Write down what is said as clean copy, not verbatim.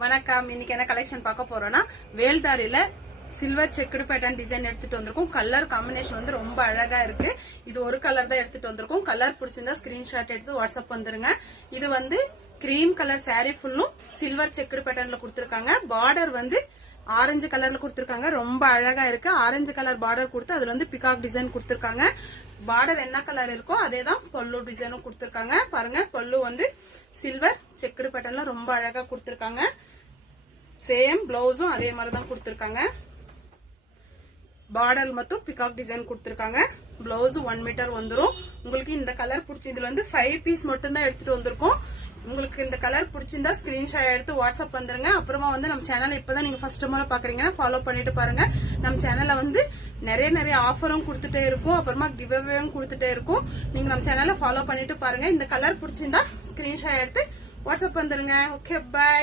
வணக்கம். இன்னைக்கு என்ன கலெக்ஷன் பார்க்க போறோம்னா வேல்தாரியில சில்வர் செக்குடு பேட்டர்ன் டிசைன் எடுத்துட்டு வந்திருக்கோம். கலர் காம்பினேஷன் வந்து ரொம்ப அழகா இருக்கு. இது ஒரு கலர் தான் எடுத்துட்டு வந்திருக்கோம். கலர் பிடிச்சிருந்தா ஸ்கிரீன்ஷாட் எடுத்து வாட்ஸ்அப் வந்துருங்க. இது வந்து கிரீம் கலர் சாரீ ஃபுல்லும் சில்வர் செக்குடு பேட்டர்ன்ல கொடுத்திருக்காங்க. பார்டர் வந்து ஆரஞ்சு கலர்ல கொடுத்திருக்காங்க. ரொம்ப அழகா இருக்கு. ஆரஞ்சு கலர் பார்டர் கொடுத்து அதுல வந்து பிகாக் டிசைன் கொடுத்திருக்காங்க. பார்டர் என்ன கலர் இருக்கோ அதேதான் பல்லு டிசைனும் கொடுத்திருக்காங்க. பாருங்க, பல்லு வந்து சில்வர் செக்குடு பேட்டர்ன்ல ரொம்ப அழகா கொடுத்திருக்காங்க. சேம் பிளவுஸும் அதே மாதிரி தான் கொடுத்திருக்காங்க. பார்டர் மட்டும் பிகாக் டிசைன் கொடுத்திருக்காங்க. பிளவுஸ் 1 மீட்டர் வந்துரும். உங்களுக்கு இந்த கலர் பிடிச்சி இதுல வந்து 5 பீஸ் மட்டும் தான் எடுத்துட்டு வந்திருக்கோம். உங்களுக்கு இந்த கலர் பிடிச்சிருந்தா ஸ்கிரீன்ஷாட் எடுத்து வாட்ஸ்அப் வந்துருங்க. அப்புறமா வந்து நம்ம சேனல் இப்பதான் நீங்க ஃபர்ஸ்ட் முறை பாக்குறீங்கன்னா ஃபாலோ பண்ணிட்டு பாருங்க. நம்ம சேனல்ல வந்து நிறைய ஆஃபரும் கொடுத்துட்டே இருக்கும். அப்புறமா கிவ் அவேவும் கொடுத்துட்டே இருக்கும். நீங்க நம்ம சேனலை ஃபாலோ பண்ணிட்டு பாருங்க. இந்த கலர் பிடிச்சிருந்தா ஸ்கிரீன்ஷாட் எடுத்து வாட்ஸ்அப் வந்துருங்க. Okay, by.